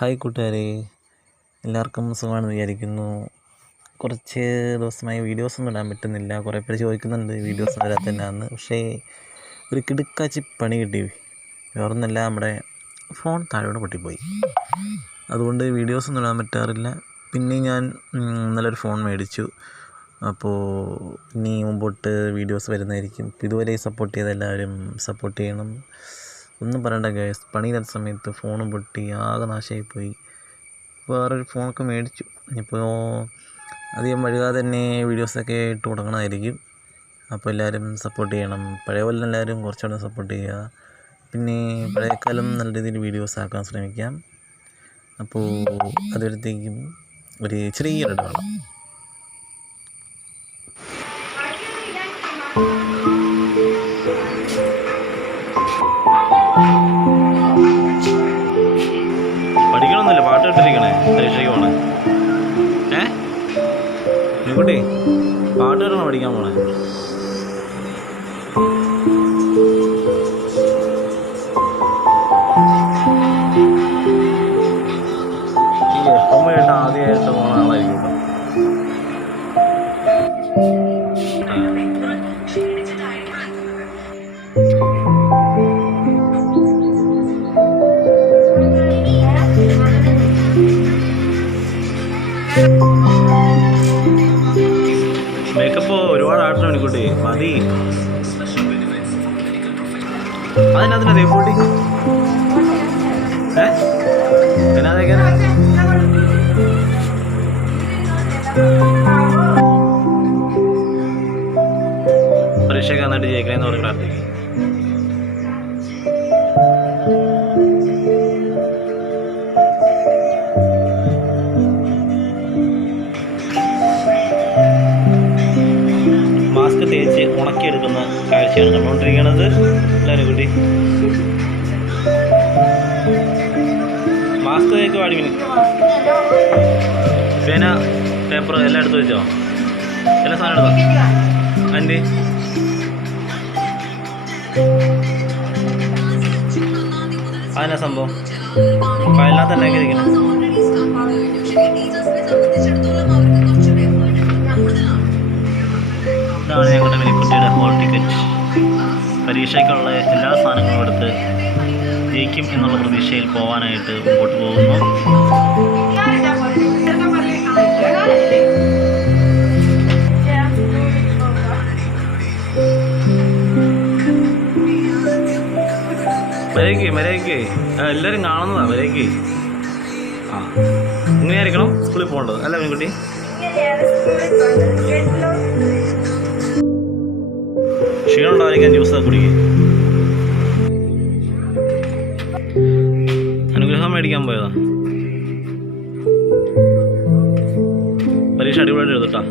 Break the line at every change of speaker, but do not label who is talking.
Hi കൂട്ടുകാരെ. എല്ലാവർക്കും സുഖമാണെന്ന് വിചാരിക്കുന്നു. കുറച്ച് ദിവസമായി വീഡിയോസ് ഒന്നും ഇടാൻ പറ്റുന്നില്ല. കുറേ പേര് ചോദിക്കുന്നുണ്ട് വീഡിയോസ് വരാത്തതിനാന്ന് പക്ഷേ ഒരു കിടുക്കാച്ചി പണി കിട്ടി. വേറൊന്നല്ല നമ്മുടെ ഫോൺ താഴോട്ട് പൊട്ടിപ്പോയി. അതുകൊണ്ട് വീഡിയോസ് ഒന്നും ഇടാൻ പറ്റാറില്ല. പിന്നെ ഞാൻ നല്ലൊരു ഫോൺ മേടിച്ചു. അപ്പോൾ ഇനി മുമ്പോട്ട് വീഡിയോസ് വരുന്നതായിരിക്കും. ഇതുവരെ സപ്പോർട്ട് ചെയ്ത എല്ലാവരും സപ്പോർട്ട് ചെയ്യണം. ഒന്നും പറയണ്ട ഗേസ് പണിയില്ലാത്ത സമയത്ത് ഫോണും പൊട്ടി ആകെ നാശമായി പോയി വേറൊരു ഫോണൊക്കെ മേടിച്ചു. ഇപ്പോൾ അധികം വഴുകാതെ തന്നെ വീഡിയോസൊക്കെ ഇട്ട് തുടങ്ങണമായിരിക്കും. അപ്പോൾ എല്ലാവരും സപ്പോർട്ട് ചെയ്യണം. പഴയ പോലെ എല്ലാവരും കുറച്ചുകൂടെ സപ്പോർട്ട് ചെയ്യുക. പിന്നെ പഴയക്കാലം നല്ല രീതിയിൽ വീഡിയോസ് ആക്കാൻ ശ്രമിക്കാം. അപ്പോൾ അതുവരത്തേക്കും ഒരു ചെറിയ ഇടവേള. പഠിക്കണമെന്നില്ല പാട്ട് ഇട്ടിരിക്കണേ പരീക്ഷയ്ക്ക് പോണേ ഏ? നിക്കുട്ടി പാട്ട് കേട്ടോ പഠിക്കാൻ പോണേ? ഈ എഫ് ആദ്യമായിട്ട് പോണ ആളായിരിക്കും കേട്ടോ. മണിക്കൂട്ടി മതി. അതിനകത്തിന് തേപ്പൂട്ടി ഏ? എന്നാ തേക്കാനാ പരീക്ഷയ്ക്ക് നന്നായിട്ട് ജയിക്കണേന്ന് പറഞ്ഞ് തേച്ച് ഉണക്കിയെടുക്കുന്ന കാഴ്ചയാണ് കണ്ടുകൊണ്ടിരിക്കുന്നത്. എല്ലാവരും കൂടി. മാസ്ക് തേക്ക് പാടി മിനി പേന പേപ്പർ എല്ലാം എടുത്ത് വെച്ചോ? എല്ലാ സാധനം എടുത്തോ? അതിന്റെ അതിനാ സംഭവം? ഫയലിനകത്ത് തന്നെ ഇരിക്കണം ഇതാണ് ഞങ്ങളുടെ മിനിക്കുട്ടിയുടെ ഹോൾ ടിക്കറ്റ് പരീക്ഷയ്ക്കുള്ള എല്ലാ സാധനങ്ങളും എടുത്ത് ജയിക്കും എന്നുള്ള പ്രതീക്ഷയിൽ പോകാനായിട്ട് മുമ്പോട്ട് പോകുന്നു. വരേക്ക് വരേക്ക്. എല്ലാവരും കാണുന്നതാ വരേക്ക്. ആ ഇങ്ങനെയായിരിക്കണം സ്കൂളിൽ പോകേണ്ടത്. അല്ല മിനിക്കുട്ടി ക്ഷീണം ഉണ്ടാവാതിരിക്കാൻ ജ്യൂസ് കുടിക്കുക അനുഗ്രഹം മേടിക്കാൻ പോയതാ. പരീക്ഷ അടിപൊളിയായിട്ട് എഴുതട്ടാ.